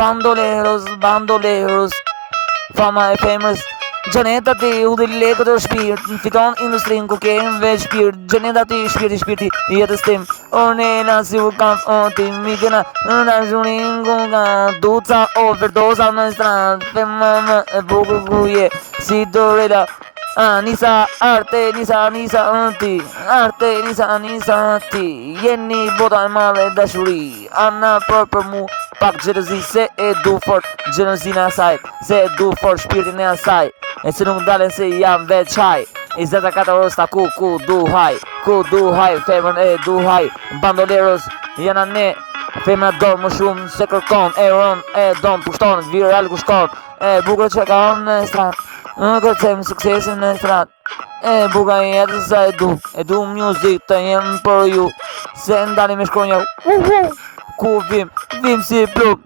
bandoleros, fama e femrës. Gjaneta ti udhë lekët o shpirt, fiton industrin ku kenë veç shpirt. Gjaneta ti shpirti jetës tim. Ornela si u kam ti mikena në zhurin ku ka duca overdoza në strat. Femma e bukur ku je si Dorela. Nisa arte nisa ti arte nisa ti jeni bota e madhe dashuri ana për mu pak xhelozi se e du fort xhelozina e saj se e du fort shpirtin e asaj e se nuk dalen se jam veç haj 24 rosta ku du haj femrën e du haj bandoleros jana ne femra dorë më shumë se kërkon e ron e don pushton viral ku shkon e bukur që ka në strat kërcem suksesin në strat e buka jetës sa e du music të jem për ju se ndani me shkronja ku vim si pluk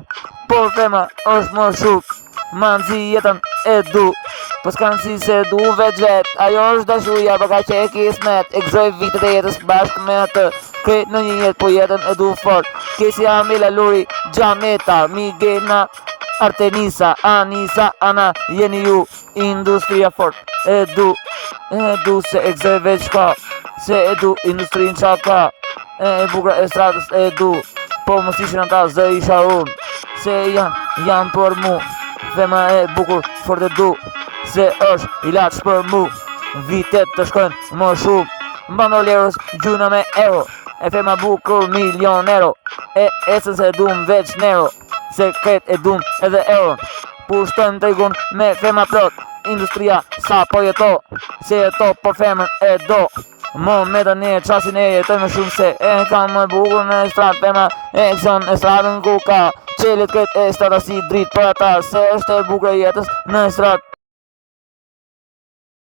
por femra është më shuk man si jetën e du po s'kan si se du veç ajo është dashuria për ka që e kismet e gëzoj vitet e jetës bashkë me atë krejt në një jetë po jetën e du fort kesi Amela Luri Gjaneta Migena Artenisa, Anisa, Ana, jeni ju industria fort e du se e gëzoj veç ka se e du industrin qa ka e bukra e stratës e du po mos ishin ata zë isha unë se janë për mu femra e bukur fort e du se është ilaç për mu vitet të shkojnë më shumë bandoleros gjuna me euro e femra bukur milionero e esën se du më veç nero se kret e dum edhe euron pushtojmë tregun me femra plot industria sa po jeto se jeto por femrën e do mo me të një qasin e jetoj më shumë se e kam më bukur në strat femra e këson e stratën ku ka qelit kret e strata si drit për ata se është e bukur e jetës në strat